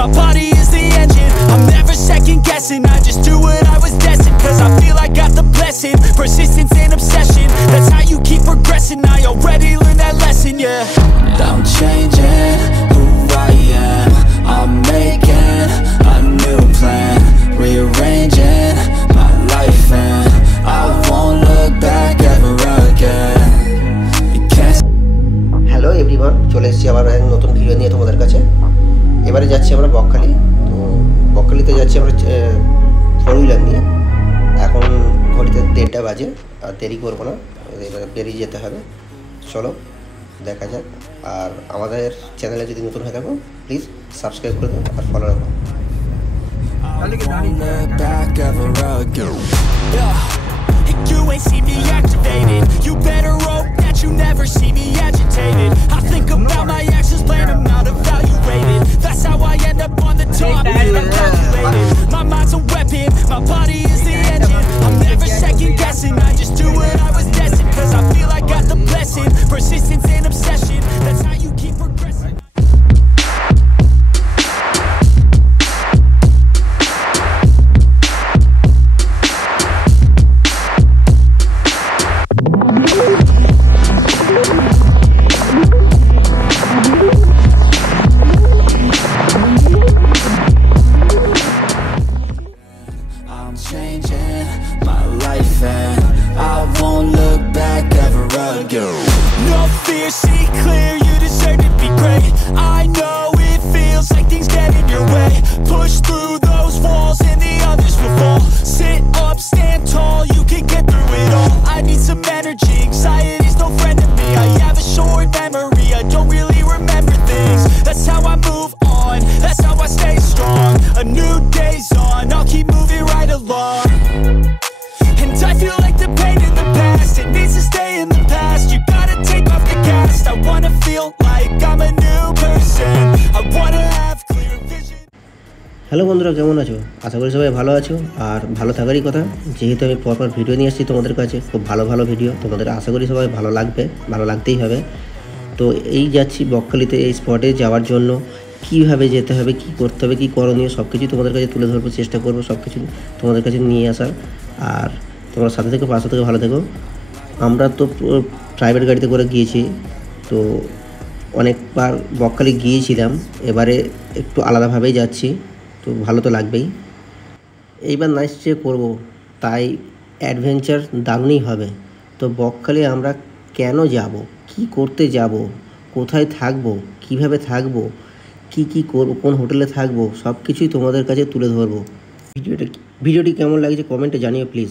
My body is the engine, I'm never second guessing. I just do what I was destined, cause I feel I got the blessing. Persistence and obsession, that's how you keep progressing. I already learned that lesson, yeah. I'm changing who I am, I'm making a new plan, rearranging my life and I won't look back ever again. Hello everyone, চলে এসেছি আবার এক নতুন video নিয়ে তোমাদের কাছে। এবারে যাচ্ছি আমরা বকখালি। তো বকখালিতে যাচ্ছি আমরা 4 হুইলার নিয়ে। এখন ঘড়িতে 1:30 বাজে, আর দেরি করবো না, এবারে বেরিয়ে যেতে হবে। চলো দেখা যাক। আর আমাদের চ্যানেলে যদি নতুন হয়ে থাকো প্লিজ সাবস্ক্রাইব করে দাও আর ফলো রাখো। You ain't see me activated. You better hope that you never see me agitated. I think about my actions, plan them out, evaluated. That's how I end up on the top, man, I'm calculated. My mind's a weapon, my body is the engine. I'm never second guessing, I just do what I was destined. Cause I feel I got the blessing, persistence and obsession. That's how you keep progressing. Changing my life and I won't look back ever again. No fear, see clear, you deserve to be great. I know it feels like things get in your way. Push through those walls and the others will fall. Sit up, stand tall, you can get through it all. I need some energy, anxiety's no friend to me. I have a short memory, I don't really remember things. That's how I move on, that's how I stay strong. A new day's on, I'll keep moving right along. And I feel like the pain in the past, it needs to stay in the past. You gotta take off the cast. I wanna feel like I'm a new person. I wanna have clear vision. Hello বন্ধুরা, কেমন আছো? আশা করি সবাই ভালো আছো আর ভালো থাকারই কথা। যেহেতু আমি পরপর ভিডিও নিয়ে আসছি তোমাদের কাছে, খুব ভালো ভালো ভিডিও, তোমাদের আশা করি সবাই ভালো লাগবে, ভালো লাগতেই হবে। তো এই যাচ্ছি বকখালিতে, এই স্পটে যাওয়ার জন্য কীভাবে যেতে হবে, কী করতে হবে, কী করণীয় সব কিছুই তোমাদের কাছে তুলে ধরবো, চেষ্টা করবো সব কিছু তোমাদের কাছে নিয়ে আসার। আর তোমরা সাথে থেকে পাশে থেকে ভালো থেকো। আমরা তো প্রাইভেট গাড়িতে করে গিয়েছি, তো অনেকবার বকখালি গিয়েছিলাম, এবারে একটু আলাদাভাবেই যাচ্ছি, তো ভালো তো লাগবেই। এইবার নাইট স্টে করবো, তাই অ্যাডভেঞ্চার দারুণই হবে। তো বকখালি আমরা কেন যাব, কি করতে যাব, কোথায় থাকবো, কিভাবে থাকবো, কি করবো, কোন হোটেলে থাকবো, সব কিছুই তোমাদের কাছে তুলে ধরবো। ভিডিওটি কেমন লাগছে কমেন্টে জানিও প্লিজ।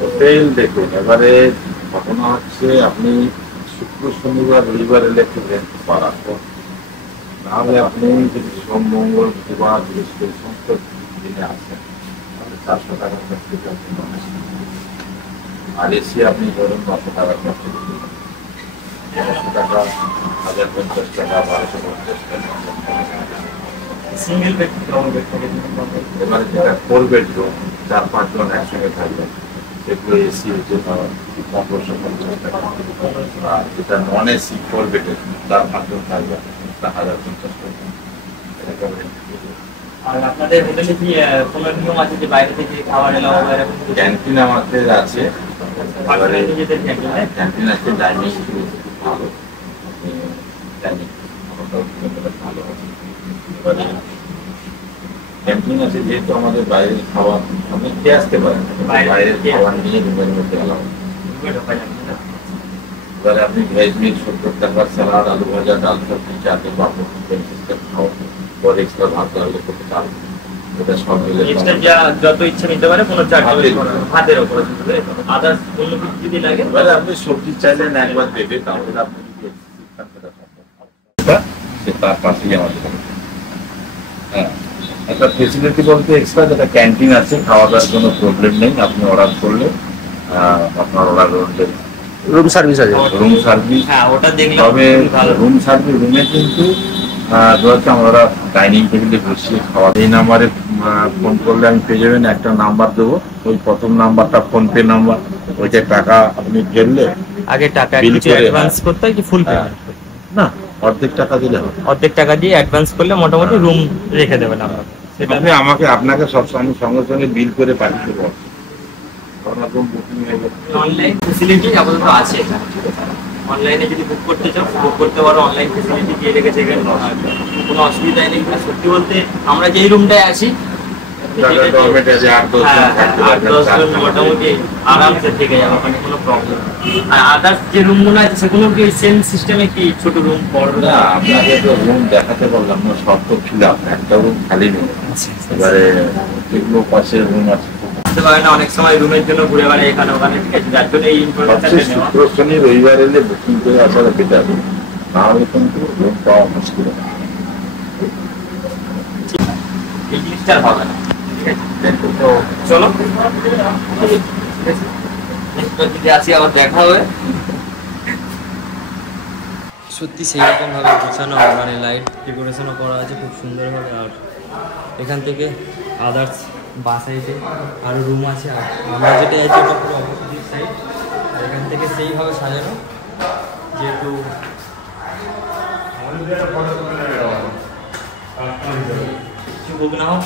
হোটেল দেখুন, এবারে ঘটনা হচ্ছে আপনি শুক্র শনিবার রবিবার এলে একটু রেন্ট বাড়ান, নাহলে আপনি যদি সোম মঙ্গল বুধবার বৃহস্পতি সমস্ত দিনে আসেন তাহলে 400 টাকার কাছ থেকে আপনি আর এসে আপনি ধরুন 900 টাকার কাছ থেকে 900 টাকা, 1050 টাকা, 1250 টাকা। সিঙ্গেল বেড এবারে যেটা 4 বেডরুম 4-5 জন একসঙ্গে থাকবেন, সেগুলো এসি হচ্ছে 1550 টাকা। আর যেটা নন এসি 4 বেডের 4-5 জন থাকবে 1050 টাকা। আর আপনাদের হোটেলে কি কোনো নিয়ম আছে যে বাইরে থেকে খাবার এলাও এরকম? ক্যান্টিন আমাদের আছে, ক্যান্টিন আছে, ডাইনিং ভালো, ডাইনিং ভালো আছে। এবারে ক্যান্টিন আছে, যেহেতু আমাদের বাইরের খাবার আপনি খেয়ে আসতে পারেন, বাইরের খাবার নিয়ে রুমের মধ্যে এলাও। এবারে আপনি ভেজ মিল 70 টাকার স্যালাড, আলু ভাজা, ডাল সবজি, চাটনি, পাপড়, খাওয়া পরে এক্সট্রা ভাত লাগলে করতে পারবেন। এটা সব মিলে যত ইচ্ছা নিতে পারে, কোনো চার্জ ভাতের উপর। আদার্স অন্য কিছু যদি লাগে এবারে আপনি সবজি চাইলেন একবার দেবে, তাহলে আপনি তার পাশেই আমাদের। হ্যাঁ, একটা ফেসিলিটি বলতে এক্সট্রা যেটা ক্যান্টিন আছে, খাওয়া দাওয়ার কোনো প্রবলেম নেই। আপনি অর্ডার করলে আপনার অর্ডার করলে রুম সার্ভিস আছে, রুম সার্ভিস। তবে রুম সার্ভিস, রুমে কিন্তু ধরতে আমরা ডাইনিং টেবিলে বসিয়ে খাওয়া। এই নাম্বারে ফোন করলে আমি পেয়ে যাবেন, একটা নাম্বার দেবো, ওই প্রথম নাম্বারটা ফোনপে নাম্বার, ওইটা টাকা আপনি ফেললে আগে টাকা কিছু অ্যাডভান্স করতে হয় কি ফুল পেমেন্ট? না, অর্ধেক টাকা দিলে হবে। অর্ধেক টাকা দিয়ে অ্যাডভান্স করলে মোটামুটি রুম রেখে দেবেন আপনারা। সেটা আপনি আপনাকে সবসময় সঙ্গে সঙ্গে বিল করে পাঠিয়ে দেবো। অনলাইন ফেসিলিটি আপাতত আছে এখানে, ঠিক আছে? অনলাইনে যদি বুক করতে চাও বুক করতে পারো, অনলাইন ফেসিলিটি দিয়ে রেখেছে এখানে, কোনো অসুবিধাই নেই। সত্যি বলতে আমরা যেই রুমটায় আছি মোটামুটি আরামসে থেকে যাবে, ওখানে কোনো প্রবলেম। আর আদার্স যে রুমগুলো আছে সেগুলো কি সেম সিস্টেমে, কি ছোট রুম বড় রুম? আপনাকে তো রুম দেখাতে পারলাম না, সব তো ছিল, একটা রুম খালি নেই। এবারে যেগুলো পাশে রুম আছে না, অনেক সময় রুমের জন্য ঘুরে বেড়ায় এখানে ওখানে, ঠিক আছে? যার জন্য এই ইনফরমেশনটা নেওয়া। শুক্র শনি রবিবার এলে বুকিং করে আসাটা বেটার, নাহলে কিন্তু রুম পাওয়া মুশকিল। এই জিনিসটা হবে না, ঠিক আছে? তো চলো যদি আসি আবার দেখা হবে। সত্যি সেই রকমভাবে গোছানো, মানে লাইট ডেকোরেশনও করা আছে খুব সুন্দরভাবে। আর এখান থেকে আদার্স বা সাইডে আরও রুম আছে, আর আমরা যেটা আছি ওটা পুরো অপোজিট সাইড। এখান থেকে সেইভাবে সাজানো, যেহেতু কিছু হোক না হোক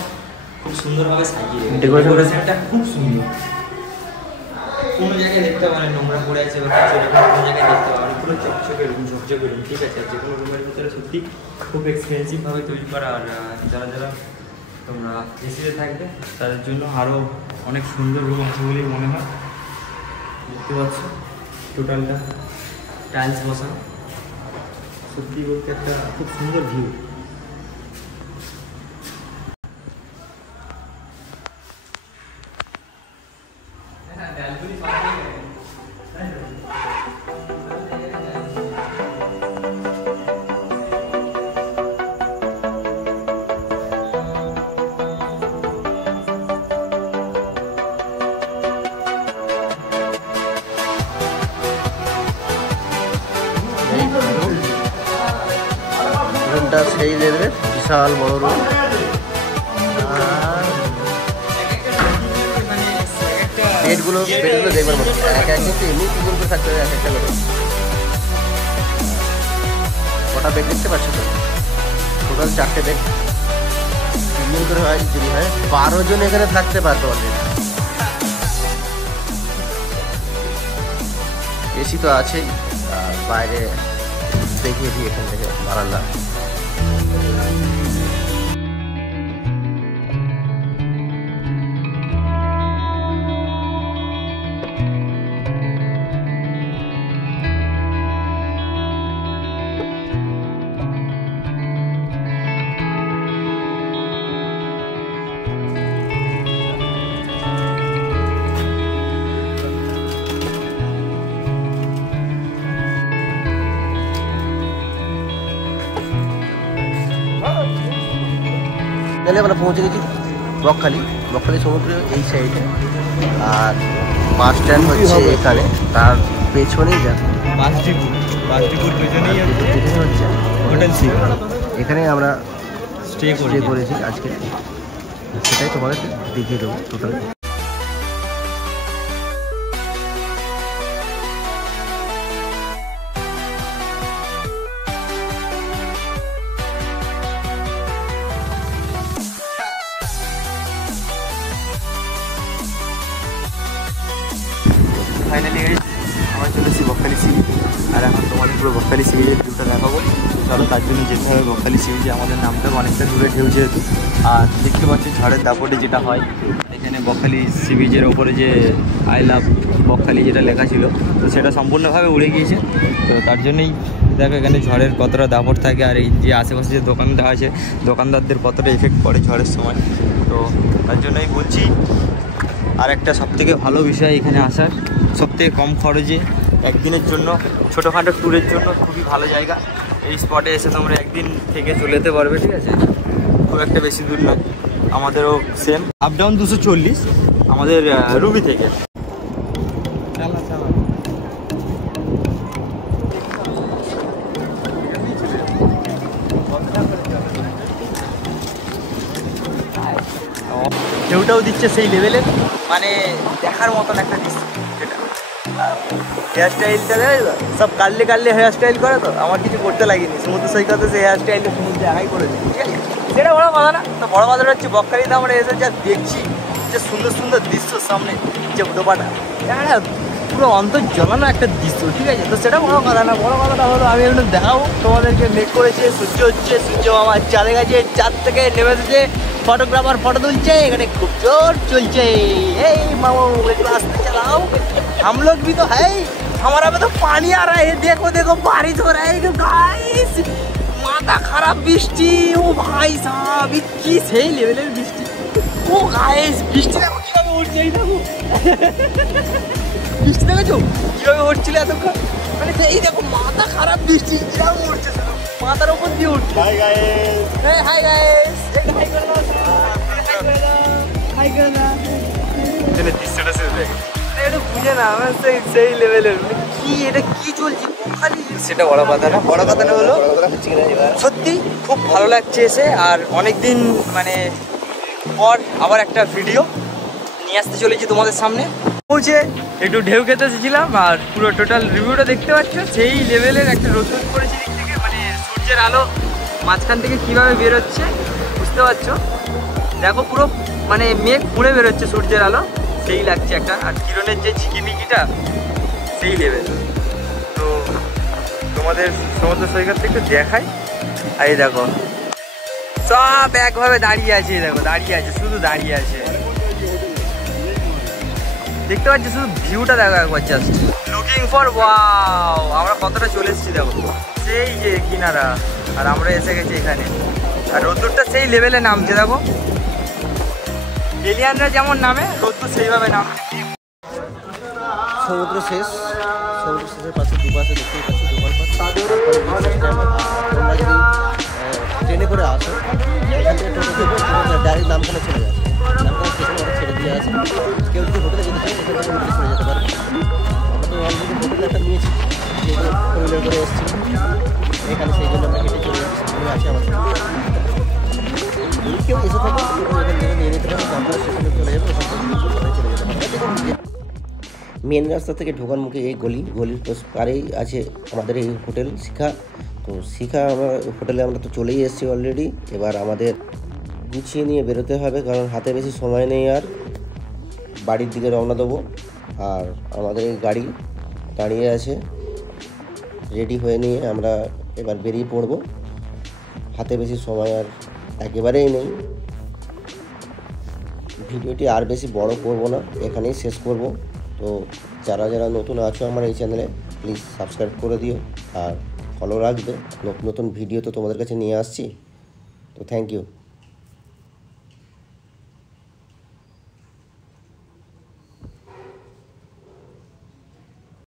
খুব সুন্দরভাবে সাজিয়ে ডেকোরেশনটা খুব সুন্দর। কোনো জায়গায় দেখতে পারেন নোংরা পড়ে আছে বা কিছু এরকম কোনো জায়গায় দেখতে পারেন, পুরো চকচকে রুম, ঝকঝকে রুম, ঠিক আছে? যে কোনো রুমের ভিতরে সত্যি খুব এক্সপেন্সিভভাবে তৈরি করা। আর যারা যারা তোমরা এসিতে থাকবে তাদের জন্য আরও অনেক সুন্দর রুম আছে বলেই মনে হয়। দেখতে পাচ্ছ টোটালটা টাইলস বসানো, সত্যি বলতে একটা খুব সুন্দর ভিউ। রুমটা সেই লেভেলের বিশাল বড় রুম। বেডগুলো দেখবার মতো, এক এক কিন্তু এমনি তিনজন করে থাকতে হবে এক একটা করে। কটা বেড দেখতে পাচ্ছ তো? টোটাল 4টে বেড, তিনজন করে হয়, যদি হয় 12 জন এখানে থাকতে পারতো অলরেডি। এসি তো আছেই, আর বাইরে দেখিয়ে দিই এখান থেকে বারান্দা। তাহলে আমরা পৌঁছে গেছি বকখালি সমুদ্র এই সাইডে, আর বাস স্ট্যান্ড হচ্ছে এখানে, তার পেছনেই দেখো বাসডিপুর পেছনেই হচ্ছে হোটেল সি। এখানে আমরা স্টে করেছি আজকে, সেটাই তোমাদের দেখিয়ে দেবো টোটাল। ফাইনালি আমরা চলে এসেছি বকখালি সি বিচ, আর এখন তোমাদের পুরো বকখালি সি বিচের ভিউটা দেখাবো। চলো, তার জন্য যেতে হবে বকখালি সি বিচে। আমাদের নামটা অনেকটা দূরে ঢেউ যেহেতু, আর দেখতে পাচ্ছি ঝড়ের দাপটে যেটা হয় এখানে বকখালি সি বিচের ওপরে যে আই লাভ বকখালি যেটা লেখা ছিল, তো সেটা সম্পূর্ণভাবে উড়ে গিয়েছে। তো তার জন্যই দেখো এখানে ঝড়ের কতটা দাপট থাকে, আর এই যে আশেপাশে যে দোকানদার আছে দোকানদারদের কতটা এফেক্ট পড়ে ঝড়ের সময়। তো তার জন্যই বলছি, আর একটা সবথেকে ভালো বিষয় এখানে আসার, সবথেকে কম খরচে একদিনের জন্য ছোটোখাটো ট্যুরের জন্য খুবই ভালো জায়গা। এই স্পটে এসে তোমরা একদিন থেকে চলে যেতে পারবে, ঠিক আছে? খুব একটা বেশি দূর নয়, আমাদেরও সেম আপ ডাউন 240 আমাদের রুবি থেকে। চালা ঢেউটাও দিচ্ছে সেই লেভেলের, মানে দেখার মতন একটা দৃশ্য যেটা। হেয়ার স্টাইলটা সব কাললে হেয়ার স্টাইল করে, তো আমার কিছু করতে লাগেনি, সমুদ্র সৈকতে সেই হেয়ার স্টাইলটা সমুদ্রে একাই করেছে, ঠিক আছে। সেটা বড় কথা না, তো বড় কথাটা হচ্ছে বকখালিতে আমরা এসে যা দেখছি, যে সুন্দর সুন্দর দৃশ্য সামনে, যে উঠোপাটা পুরো অন্তর জ্বলানো একটা দৃশ্য, ঠিক আছে। তো সেটা বড় কথা না, বড় কথাটা হলো আমি একটু দেখাবো তোমাদেরকে। মেঘ করেছে, সূর্য হচ্ছে, সূর্য মামা চাঁদে গেছে, চাঁদ থেকে নেমে এসেছে, ফটোগ্রাফার ফটো তুলছে, এখানে খুব জোর চলছে। এই मामू एक रास्ते चलाओ, हम लोग भी तो है, हमारा में तो पानी आ रहा है, देखो देखो बारिश हो रहा है गाइस, माथा खराब বৃষ্টি। ও ভাই সাহেব কি সেই লেভেলের বৃষ্টি, ও গাইস বৃষ্টি দেখো কিভাবে উঠছে, এই দেখো বৃষ্টি দেখেছো কিভাবে উঠছিল এতক্ষণ, মানে এই দেখো মাথা খারাপ বৃষ্টি কিভাবে উঠছে, মাথার উপর দিয়ে উঠছে। Hi guys, hi guys, hi করে দাও, হাই করে দাও। এখানে দৃশ্যটা সে দেখে এটা বুঝে না আমার সেই লেভেলের, কি এটা কি চলছে খালি, সেটা বড় কথা না। বড় কথাটা হলো সত্যি খুব ভালো লাগছে এসে, আর অনেকদিন মানে পর আবার একটা ভিডিও নিয়ে আসতে চলেছি তোমাদের সামনে। পৌঁছে একটু ঢেউ খেতে এসেছিলাম, আর পুরো টোটাল রিভিউটা দেখতে পাচ্ছ, সেই লেভেলের একটা রোদ পড়েছে দিক থেকে, মানে সূর্যের আলো মাঝখান থেকে কীভাবে বেরোচ্ছে বুঝতে পারছো, দেখো পুরো মানে মেঘ পুড়ে বেরোচ্ছে সূর্যের আলো, সেই লাগছে একটা, আর কিরণের যে ঝিকিমিকিটা সেই লেভেল। তো তোমাদের সমুদ্র সৈকত একটু দেখাই, আর এই দেখো সব একভাবে দাঁড়িয়ে আছে, দেখো দাঁড়িয়ে আছে, শুধু দাঁড়িয়ে আছে, দেখতে পাচ্ছি শুধু ভিউটা দেখো একবার, জাস্ট লুকিং ফর ওয়াও। আমরা কতটা চলে এসেছি দেখো, সেই যে কিনারা, আর আমরা এসে গেছি এখানে, আর রোদ্দুরটা সেই লেভেলে নামছে দেখো, এলিয়ানরা যেমন নামে রোদ্দুর সেইভাবে নামছে। সমুদ্র শেষ, সমুদ্র শেষের পাশে দুপাশে দেখতেই পাচ্ছি দোকান পাট। তোমরা যদি ট্রেনে করে আসো, এখান থেকে টোটো দেবো, ডাইরেক্ট নামখানা চলে যাচ্ছে, নামখানা স্টেশনে ওরা ছেড়ে দিয়ে আসে। কেউ যদি হোটেলে যেতে চায় এখান থেকে উঠে চলে যেতে পারে। আমরা তো অলরেডি হোটেল একটা নিয়েছি, যেগুলো ফোর হুইলার করে এসেছি এখানে, সেই জন্য আমরা হেঁটে চলে যাচ্ছি, সময় আছে আমাদের। যদি কেউ এসে থাকে এখান থেকে নিয়ে নিতে পারে, আমরা স্টেশনে চলে যাবো, ওখান থেকে চলে যেতে পারে। মেন রাস্তা থেকে ঢোকার মুখে এই গলির পাড়েই আছে আমাদের এই হোটেল শিখা। তো শিখা আমরা হোটেলে আমরা তো চলেই এসেছি অলরেডি, এবার আমাদের গুছিয়ে নিয়ে বেরোতে হবে, কারণ হাতে বেশি সময় নেই, আর বাড়ির দিকে রওনা দেবো। আর আমাদের এই গাড়ি দাঁড়িয়ে আছে, রেডি হয়ে নিয়ে আমরা এবার বেরিয়ে পড়ব। হাতে বেশি সময় আর একেবারেই নেই। ভিডিওটি আর বেশি বড় করব না, এখানেই শেষ করব। তো যারা যারা নতুন আছো আমার এই চ্যানেলে, প্লিজ সাবস্ক্রাইব করে দিও আর ফলো রাখবে, নতুন নতুন ভিডিও তো তোমাদের কাছে নিয়ে আসছি। তো থ্যাংক ইউ।